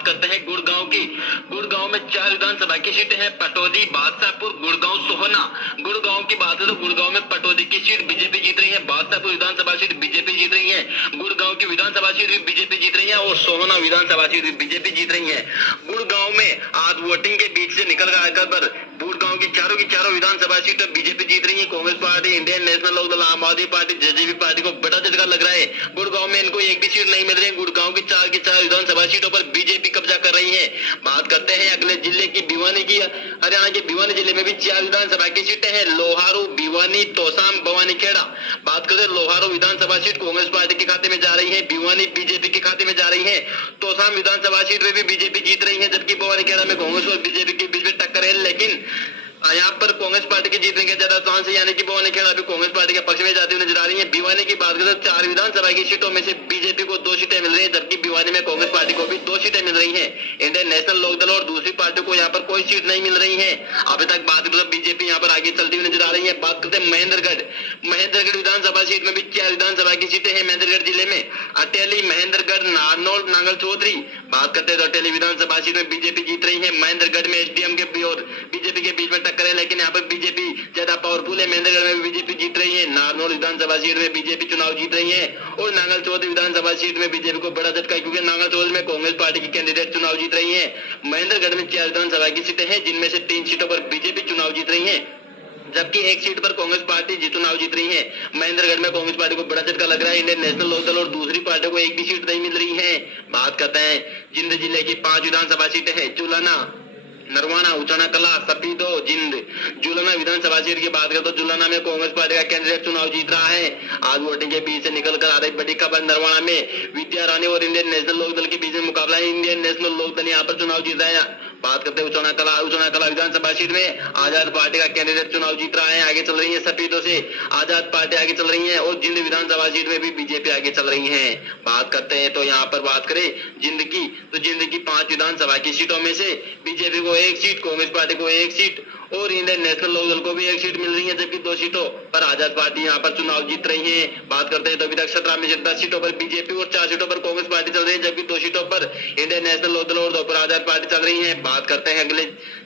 बात करते हैं गुड़गांव की। गुड़गांव में 4 विधानसभा की सीटें हैं, पटौदी, बादशाहपुर, गुड़गांव, सोहना। गुड़गांव की बात है तो गुड़गांव में पटौदी की सीट बीजेपी जीत रही है, बादशाहपुर विधानसभा सीट बीजेपी जीत रही है, गुड़गांव की विधानसभा सीट भी बीजेपी जीत रही है और सोहना विधानसभा सीट भी बीजेपी जीत रही है। गुड़गांव में आज वोटिंग के बीच से निकल गया खबर, गुड़गांव की चारों विधानसभा सीटें बीजेपी जीत रही है। Congress party, Indian national Lokdal, Aam Aadmi party, JJP party को बड़ा झटका लग रहा है। गुड़गांव में इनको एक भी सीट नहीं मिल रही है। गुड़गांव की 4 विधानसभा सीटों पर बीजेपी कब्जा कर रही है। बात करते हैं अगले जिले की, भिवानी की। हरियाणा के भिवानी जिले में भी 4 विधानसभा की सीटें हैं, लोहारू, भिवानी, तोसाम, भवानीखेड़ा। बात करते हैं लोहारू विधानसभा सीट कांग्रेस पार्टी के खाते में जा रही है, भिवानी बीजेपी के खाते में जा रही है, तोसाम विधानसभा सीट में भी बीजेपी जीत रही है, जबकि भवानीखेड़ा में कांग्रेस और बीजेपी के बीच में टक्कर है। लेकिन यहाँ पर कांग्रेस पार्टी के जीतने के ज्यादा चांस है, यानी कि भवानीखेड़ा भी कांग्रेस पार्टी के पक्ष में जाती हुई नजर आ रही है। भिवानी की बात करें तो 4 विधानसभा की सीटों में से बीजेपी को 2 सीटें मिल रही है, जबकि भिवानी में कांग्रेस पार्टी को भी 2 सीटें मिल रही है। इंडियन नेशनल लोकदल और दूसरी पार्टी को यहाँ पर कोई सीट नहीं मिल रही है। अभी तक बात करें तो बीजेपी यहाँ पर आगे चलती हुई नजर आ रही है। बात करते हैं महेंद्रगढ़ विधानसभा सीट में भी 4 विधानसभा की सीटें हैं। महेंद्रगढ़ जिले में अटेली, महेंद्रगढ़, नारनौल, नांगल चौधरी। बात करते हैं तो अटेली विधानसभा सीट में बीजेपी जीत रही है। महेंद्रगढ़ में एसडीएम के और बीजेपी के बीच में टक्कर है, लेकिन यहाँ पर बीजेपी ज्यादा पावरफुल है। महेंद्रगढ़ में बीजेपी जीत रही है, नारनौल विधानसभा सीट में बीजेपी चुनाव जीत रही है और नांगल चौधरी विधानसभा सीट में बीजेपी को बड़ा झटका है, क्योंकि नांगल चौधरी में कांग्रेस पार्टी की कैंडिडेट चुनाव जीत रही है। महेंद्रगढ़ में 4 विधानसभा की सीटें हैं, जिनमें से 3 सीटों पर बीजेपी चुनाव जीत रही है, जबकि एक सीट पर कांग्रेस पार्टी चुनाव जीत रही है। महेंद्रगढ़ में कांग्रेस पार्टी को बड़ा झटका लग रहा है। इंडियन नेशनल लोकदल और दूसरी पार्टी को एक भी सीट नहीं मिल रही है। बात करते हैं जिंद जिले की 5 विधानसभा सीटें हैं, जुलाना, नरवाना, उचाना कला, सपीदो, जिंद। जुलाना विधानसभा सीट की बात करें तो जुलाना में कांग्रेस पार्टी का कैंडिडेट चुनाव जीत रहा है। आज वोटिंग के बीच से निकल कर आ रही बड़ी खबर, नरवाना में विद्या रानी और इंडियन नेशनल लोकदल के बीच में मुकाबला है। इंडियन नेशनल लोकदल यहाँ पर चुनाव जीत रहा है। बात करते हैं उचाना कला विधानसभा सीट में आजाद पार्टी का कैंडिडेट चुनाव जीत रहा है, आगे चल रही है सपीदो से आजाद पार्टी आगे चल रही है और जिंद विधानसभा सीट में भी बीजेपी आगे चल रही है। बात करते हैं तो यहाँ पर बात करें जिंद की, तो जिंद की 5 विधानसभा की सीटों में से बीजेपी को 1 सीट, कांग्रेस पार्टी को 1 सीट और इंडियन नेशनल लोकदल को भी 1 सीट मिल रही है, जबकि 2 सीटों पर आजाद पार्टी यहाँ पर चुनाव जीत रही है। बात करते हैं तो अभी तक 17 में से 10 सीटों पर बीजेपी और 4 सीटों पर कांग्रेस पार्टी चल रही है, जबकि 2 सीटों पर इंडियन नेशनल लोकदल और 2 पर आजाद पार्टी चल रही है। बात करते हैं अगले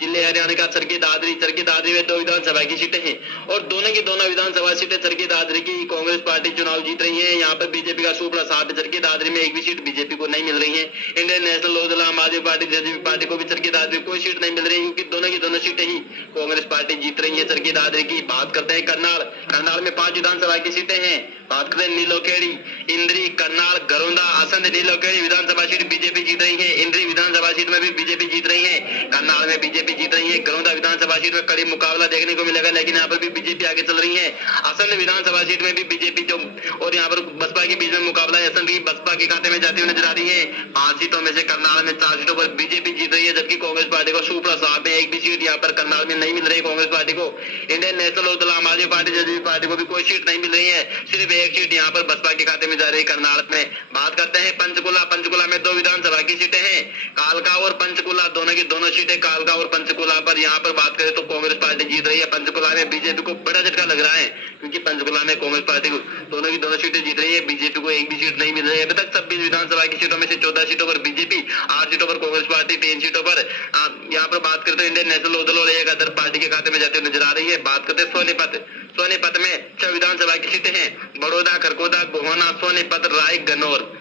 जिले हरियाणा का चरखी दादरी में 2 विधानसभा की सीटें हैं और दोनों की दोनों विधानसभा सीटें चरखी दादरी की कांग्रेस पार्टी चुनाव जीत रही है। यहाँ पर बीजेपी का सुपड़ा साथ है, चरखी दादरी में एक भी सीट बीजेपी को नहीं मिल रही है। Indian national Lokdal, Aam Aadmi party, JJP party को भी चरखी दादरी कोई सीट नहीं मिल रही है, क्योंकि दोनों की दोनों सीटें ही कांग्रेस पार्टी जीत रही है चरखी दादरी की। बात करते हैं करनाल में 5 विधानसभा की सीटें हैं। बात करें नीलोखेड़ी, इंद्री, करनाल, गरोंदा, असंध, नीलोखेड़ी विधानसभा सीट बीजेपी जीत रही है। इंद्री विधानसभा सीट में भी बीजेपी जीत रही है, करनाल में बीजेपी जीत रही है। गरोंदा विधानसभा सीट में कड़ी मुकाबला देखने को मिलेगा, लेकिन यहाँ पर भी बीजेपी आगे चल रही है। असंध विधानसभा सीट में भी बीजेपी जो और यहाँ पर बसपा के बीच में मुकाबला है, असंध की बसपा के खाते में जाती हुई नजर आ रही है। 5 सीटों में से करनाल में 4 सीटों पर बीजेपी जीत रही है, जबकि कांग्रेस पार्टी को सुपड़ा साहब में एक भी सीट यहाँ पर करनाल में नहीं मिल रही कांग्रेस पार्टी को। Indian national Lokdal, Aam Aadmi party, JJP party को भी कोई सीट नहीं मिल रही है, सिर्फ 1 सीट यहाँ पर बसपा के खाते में जा रही है करनाल में। बात करते हैं पंचकुला में 2 विधानसभा की सीटें हैं, कालका और पंचकुला, दोनों की दोनों सीटें कालका और पंचकुला पर यहाँ पर बात करें तो कांग्रेस पार्टी जीत रही है। पंचकुला में बीजेपी को बड़ा झटका लग रहा है, क्योंकि पंचकुला में कांग्रेस पार्टी को दोनों की दोनों सीटें जीत रही है, बीजेपी को एक भी सीट नहीं मिल रही है। अभी तक 26 विधानसभा की सीटों में से 14 सीटों पर बीजेपी, 8 सीटों पर कांग्रेस पार्टी, 3 सीटों पर यहाँ पर बात करते हैं इंडियन नेशनल लोकदल और एक अदर पार्टी के खाते में जाते हुए नजर आ रही है। बात करते हैं सोनीपत में 6 विधानसभा की सीटें हैं, बड़ौदा, खरगोदा, गोहाना, सोनीपत, राय, गन्नौर।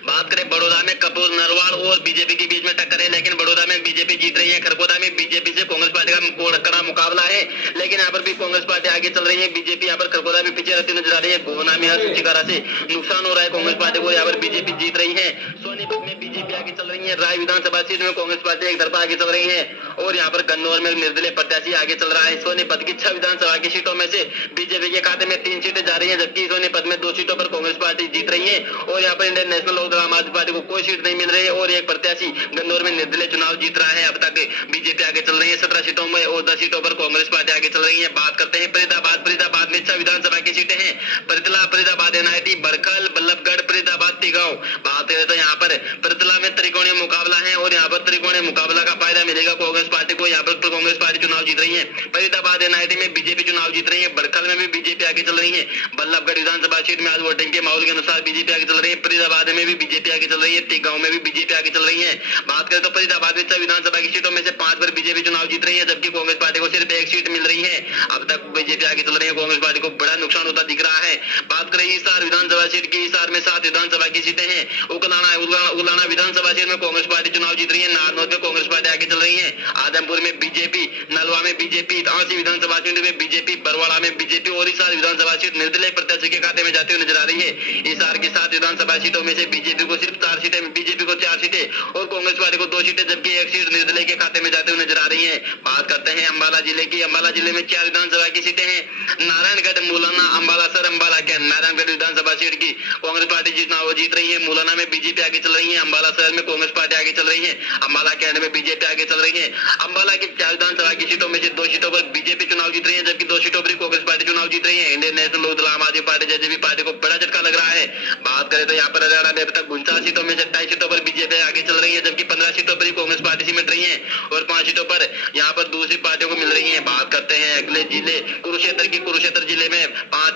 बात करें बड़ौदा में कपूर, नरवाल और बीजेपी के बीच में टक्कर है, लेकिन बड़ौदा में बीजेपी जीत रही है। खरगोदा में बीजेपी से कांग्रेस पार्टी का कड़ा मुकाबला है, लेकिन यहाँ पर भी कांग्रेस पार्टी आगे चल रही है, बीजेपी यहाँ पर खरगोदा में पीछे रहती नजर आ रही है। गोहाना में हर तरह से नुकसान हो रहा है कांग्रेस पार्टी को, यहाँ पर बीजेपी जीत रही है। सोनीपत में बीजेपी आगे चल रही है, राय विधानसभा सीट में कांग्रेस पार्टी एक तरफा आगे चल रही है और यहाँ पर कन्नौर में निर्दलीय प्रत्याशी आगे चल रहा है। सोनीपत की 6 विधानसभा की सीटों में से बीजेपी के खाते में 3 सीटें जा रही है, जबकि सोनीपत में 2 सीटों पर कांग्रेस पार्टी जीत रही है और यहाँ पर Indian national Lokdal, Aam Aadmi party को कोई सीट नहीं मिल रही है और एक प्रत्याशी गन्नौर में निर्दलीय चुनाव जीत रहा है। अब तक बीजेपी आगे चल रही है 17 सीटों में और 10 सीटों पर कांग्रेस पार्टी आगे चल रही है। बात करते हैं फरीदाबाद में 6 विधानसभा की सीटें हैं, परितला, फरीदाबाद, एनआईटी, बरखल, बल्लभगढ़, फरीदाबाद, तिगांव। बात करें तो यहाँ पर परितला में त्रिकोणीय मुकाबला है और यहाँ पर त्रिकोणीय मुकाबला का फायदा मिलेगा कांग्रेस पार्टी को, यहाँ पर कांग्रेस पार्टी चुनाव जीत रही है। फरीदाबाद, एनआईटी में बीजेपी चुनाव जीत रही है, बरखल में भी बीजेपी आगे चल रही है, बल्लभगढ़ विधानसभा सीट में आज वोटिंग के माहौल के अनुसार बीजेपी आगे चल रही है, फरीदाबाद में भी बीजेपी आगे चल रही है, गांव में भी बीजेपी आगे चल रही है। बात करें तो फरीदाबाद विधानसभा की सीटों में से 5 पर बीजेपी चुनाव जीत रही है, जबकि कांग्रेस पार्टी को सिर्फ 1 सीट मिल रही है। अब तक बीजेपी आगे चल रही है, कांग्रेस पार्टी को बड़ा नुकसान होता दिख रहा है। बात करें हिसार विधानसभा सीट की, हिसार में 7 विधानसभा की सीटें हैं। उलाना विधानसभा सीट में कांग्रेस पार्टी चुनाव जीत रही है, नारनौल में कांग्रेस पार्टी आगे चल रही है, आदमपुर में बीजेपी, नलवा में बीजेपी, तांसी विधानसभा सीट में बीजेपी, बरवाड़ा में बीजेपी और हिसार विधानसभा सीट निर्दलीय प्रत्याशी के खाते में जाती हुई नजर आ रही है। हिसार की 7 विधानसभा सीटों में से बीजेपी को सिर्फ 4 सीटें, बीजेपी को 4 सीटें और कांग्रेस पार्टी को 2 सीटें, जबकि 1 सीट निर्दलीय के खाते में जाते हुए नजर आ रही है। बात करते हैं अंबाला जिले की। अंबाला जिले में 4 विधानसभा की सीटें हैं। Narayangarh, Mulana, Ambala sir, Ambala cantt. नारायणगढ़ विधानसभा सीट की कांग्रेस पार्टी जीत रही है, मुलाना में बीजेपी आगे चल रही है, अंबाला शहर में कांग्रेस पार्टी आगे चल रही है, अंबाला कैंट में बीजेपी आगे चल रही है। अंबाला की 4 विधानसभा की सीटों में से 2 सीटों पर बीजेपी चुनाव जीत रही है, जबकि 2 सीटों पर कांग्रेस पार्टी चुनाव जीत रही है। Indian national Lokdal, Aam Aadmi party, JJP party को बड़ा झटका लग रहा है। बात करें तो यहाँ पर हरियाणा में अब तक 49 सीटों में से 28 सीटों पर बीजेपी आगे चल रही है, जबकि 15 सीटों पर कांग्रेस पार्टी सिमट रही है और 5 सीटों पर यहाँ पर दूसरी पार्टियों को मिल रही है। बात करते हैं अगले जिले कुरुक्षेत्र की। कुरुक्षेत्र जिले में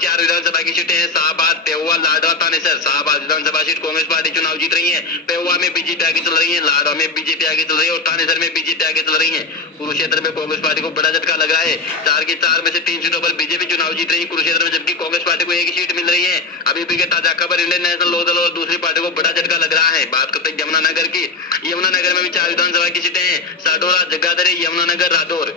4 विधानसभा की सीटें हैं। शाहबाद, पेहुआ, लाडवा, तानेसर। शाहबाद विधानसभा सीट कांग्रेस पार्टी चुनाव जीत रही है, पेहुआ में बीजेपी आगे चल रही है, लाडवा में बीजेपी आगे चल रही है और तानेसर में बीजेपी आगे चल रही है। कुरुक्षेत्र में कांग्रेस पार्टी को बड़ा झटका लग रहा है। 4 की 4 में से 3 सीटों पर बीजेपी चुनाव जीत रही है कुरुक्षेत्र में, जबकि कांग्रेस पार्टी को 1 सीट मिल रही है। अभी भी के ताजा खबर, इंडियन नेशनल लोकदल और दूसरी पार्टी को बड़ा झटका लग रहा है। बात करते हैं यमुनानगर की। यमुनानगर में भी 4 विधानसभा की सीटें हैं। साडोरा, जगाधरी, यमुनानगर, रादौर।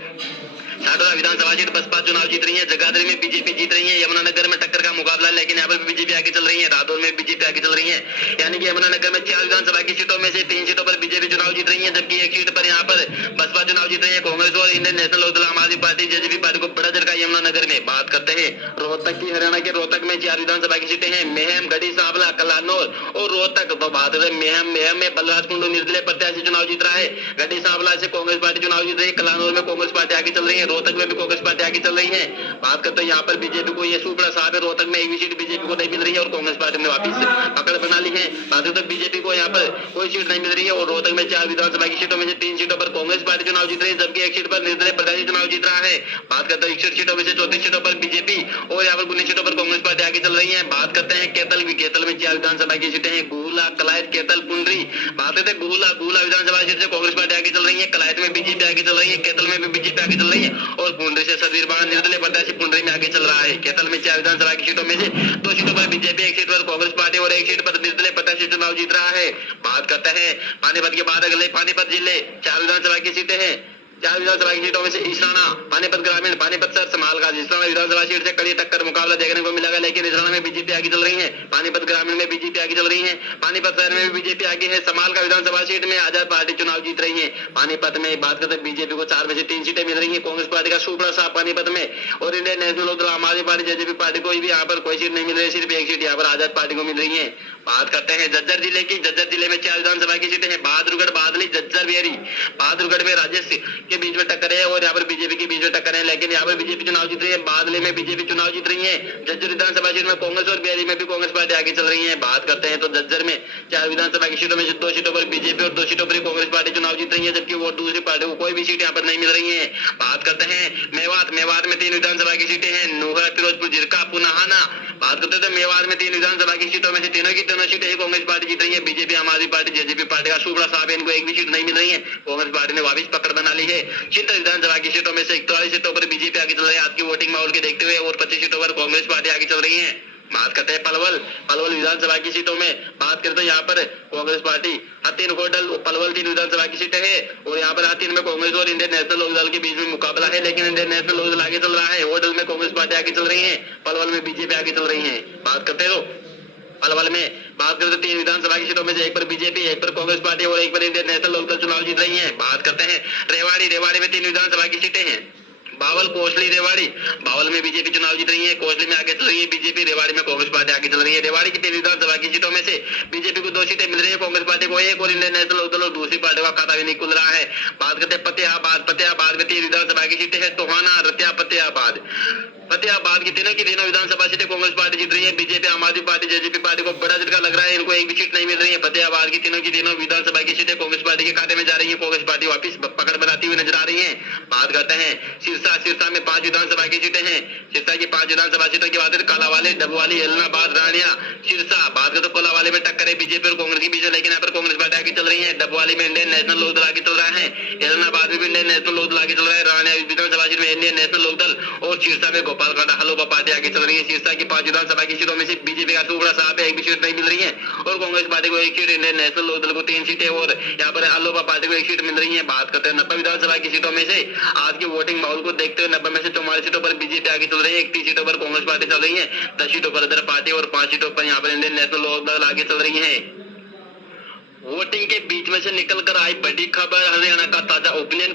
साडोरा विधानसभा सीट बसपा चुनाव जीत रही है, जगाधरी में बीजेपी जीत रही है, यमुनानगर में टक्कर का मुकाबला, लेकिन यहाँ पर बीजेपी आगे चल रही है, रादौर में बीजेपी आगे चल रही है। यानी कि यमुनानगर में 4 विधानसभा की सीटों में से 3 सीटों पर बीजेपी चुनाव जीत रही है, जबकि 1 सीट पर यहाँ पर बसपा चुनाव जीत रही है। कांग्रेस और Indian national Lokdal, Aam Aadmi party, JJP party को बड़ा झटका यमुनानगर में। बात करते हैं रोहतक की। हरियाणा के रोहतक में 4 विधानसभा की सीटें हैं। मेहम, गढ़ी सांवला, कलानौर और रोहतक। तो बात है मेहम में बलराज कुंडू निर्दलीय प्रत्याशी चुनाव जीत रहा है, गढ़ी सांवला से कांग्रेस पार्टी चुनाव जीत रही है, कलानौर में कांग्रेस पार्टी आगे चल रही है, रोहतक में भी कांग्रेस पार्टी आगे चल रही है। बात करते हैं यहाँ पर बीजेपी को ये सूपड़ा साहब है, रोहतक में 1 भी सीट बीजेपी को नहीं मिल रही है और कांग्रेस पार्टी ने वापिस पकड़ बना ली है। बात करते हैं बीजेपी को यहाँ पर कोई सीट नहीं मिल रही है और रोहतक में 4 विधानसभा की सीटों में से 3 सीटों पर कांग्रेस पार्टी चुनाव जीत रही है, जबकि 1 सीट पर निर्दलीय प्रत्याशी चुनाव जीत रहा है। बात करते हैं 61 सीटों में से 34 सीटों पर बीजेपी और यहाँ पर 19 सीटों पर कांग्रेस पार्टी आगे चल रही है। बात करते हैं केतल की। केतल में 4 विधानसभा की सीटें हैं। गुहला, कलायत, केतल, पुंडरी। बात करते हैं गुहला विधानसभा सीट से कांग्रेस पार्टी आगे चल रही है, कलायत में बीजेपी आगे चल रही है, केतल में भी बीजेपी आगे चल रही है और पुंडरी से सदवीर बाण निर्दलीय प्रत्याशी पुंडरी में आगे चल रहा है। केतल में 4 विधानसभा की सीटों में से 2 सीटों पर बीजेपी, 1 सीट पर कांग्रेस पार्टी और 1 सीट पर निर्दलीय प्रत्याशी चुनाव जीत रहा है। बात करते हैं पानीपत के बाद अगले पानीपत जिले। 4 विधानसभा की सीटें हैं। 4 विधानसभा की सीटों में से इसराना, पानीपत ग्रामीण, पानीपत शहर, समालगाजी। इसराना विधानसभा सीट से कड़ी टक्कर मुकाबला देखने को मिलेगा, लेकिन इसराना में बीजेपी आगे चल रही है, पानीपत ग्रामीण में बीजेपी आगे चल रही है, पानीपत शहर में भी बीजेपी आगे है। समाल का विधानसभा सीट में आजाद पार्टी चुनाव जीत रही है। पानीपत में बात करते हैं बीजेपी को 4 में से 3 सीटें मिल रही है, कांग्रेस पार्टी का सूपड़ा साहब पानीपत में और Indian national Lokdal, Aam Aadmi party, JJP party को भी यहाँ पर कोई सीट नहीं मिल रही, सिर्फ 1 सीट यहाँ पर आजाद पार्टी को मिल रही है। बात करते हैं झज्जर जिले की। झज्जर जिले में 4 विधानसभा की सीटें हैं। बहादुरगढ़, बादली, झज्जर, बेरी। बहादुरगढ़ में राजेश के बीच में टक्कर है और यहाँ पर बीजेपी के बीच में टक्कर है, लेकिन यहाँ पर बीजेपी चुनाव जीत रही है, बादली में बीजेपी चुनाव जीत रही है। झज्जर विधानसभा सीट में कांग्रेस और बेरी में भी कांग्रेस पार्टी आगे चल रही है। बात करते हैं तो झज्जर में 4 विधानसभा की सीटों में से 2 सीटों पर बीजेपी और 2 सीटों पर कांग्रेस पार्टी चुनाव जीत रही है, जबकि वो दूसरी पार्टी को कोई भी सीट यहाँ पर नहीं मिल रही है। बात करते हैं मेवात। मेवात में 3 विधानसभा की सीटें हैं। नूहरा, फिरोजपुर, जिरका, पुनाहाना। बात करते हैं मेवात में 3 विधानसभा की सीटों में से तीनों की तीनों सीटें कांग्रेस पार्टी जीत रही है। बीजेपी, आम आदमी पार्टी, जेजेपी पार्टी का सूपड़ा साहब, इनको 1 भी सीट नहीं मिल रही है, कांग्रेस पार्टी ने वापिस पकड़ बना ली है। 76 विधानसभा की सीटों में से 41 सीटों पर बीजेपी आगे चल रही है आज की वोटिंग माहौल के देखते हुए और 25 सीटों पर कांग्रेस पार्टी आगे चल रही है। बात करते हैं पलवल विधानसभा की सीटों में। बात करते हैं यहाँ पर कांग्रेस पार्टी हथिन होटल पलवल 3 विधानसभा की सीटें हैं और यहाँ पर हथिन में कांग्रेस और इंडियन नेशनल लोकदल के बीच में मुकाबला है, लेकिन इंडियन नेशनल लोकदल आगे चल रहा है। होटल में कांग्रेस पार्टी आगे चल रही है, पलवल में बीजेपी आगे चल रही है। बात करते हो पलवल में। बात करते 3 विधानसभा की सीटों में से 1 पर बीजेपी, 1 पर कांग्रेस पार्टी और 1 पर इंडियन नेशनल लोकदल चुनाव जीत रही है। बात करते हैं रेवाड़ी में 3 विधानसभा की सीटें हैं। बावल, कोसली, रेवाड़ी। बावल में बीजेपी चुनाव जीत रही है, कोसली में आगे चल रही है बीजेपी, रेवाड़ी में कांग्रेस पार्टी आगे चल रही है। रेवाड़ी की 3 विधानसभा की सीटों में से बीजेपी को 2 सीटें मिल रही है, कांग्रेस पार्टी को 1 और इंडियन नेशनल लोकदल और दूसरी पार्टी का खाता भी नहीं खुल रहा है। बात करते हैं फतेहाबाद में 3 विधानसभा की सीटें हैं। टोहाना, रतिया, फतेहाबाद। फतेहाबाद की तीनों विधानसभा सीटें कांग्रेस पार्टी जीत रही है। बीजेपी, आम आदमी पार्टी, जेजेपी पार्टी को बड़ा झटका लग रहा है। इनको एक भी सीट नहीं मिल रही है। फतेहाबाद की तीनों विधानसभा की सीटें कांग्रेस पार्टी के खाते में जा रही है। कांग्रेस पार्टी वापिस पकड़ बनाती हुई नजर आ रही है। बात करते हैं सिरसा में 5 विधानसभा की सीटें हैं। सिरसा की 5 विधानसभा सीटों की बात करें, कालावाली, डबवाली, एलनाबाद, रानिया, सिरसा। बात करें तो कोलावाली में टक्कर है बीजेपी और कांग्रेस के बीच में, लेकिन यहाँ पर कांग्रेस पार्टी आगे चल रही है। डबवाली में इंडियन नेशनल लोकदल आगे चल रहा है। एलनाबाद में भी इंडियन नेशनल लोकदल आगे चल रहा है। रानिया विधानसभा सीट में इंडियन नेशनल लोकदल और सिरसा में गोपाल कांडा हलोपा पार्टी आगे चल रही है। सिरसा की 5 विधानसभा की सीटों में से बीजेपी का टुकड़ा साहब एक भी सीट नहीं मिल रही है और कांग्रेस पार्टी को 1 सीट, इंडियन नेशनल लोकदल को 3 सीटें और यहाँ पर हलोपा पार्टी को 1 सीट मिल रही है। बात करते हैं 90 विधानसभा की सीटों में से आज की वोटिंग माहौल को देखते हुए 90 में से 44 सीटों पर बीजेपी आगे चल रही है। 31 सीटों पर कांग्रेस पार्टी चल रही है। 10 सीटों पर अदर पार्टी और 5 सीटों पर यहाँ पर इंडियन नेशनल लोकदल आगे चल रही है। वोटिंग के बीच में से निकलकर आई बड़ी खबर, हरियाणा का ताजा ओपिनियन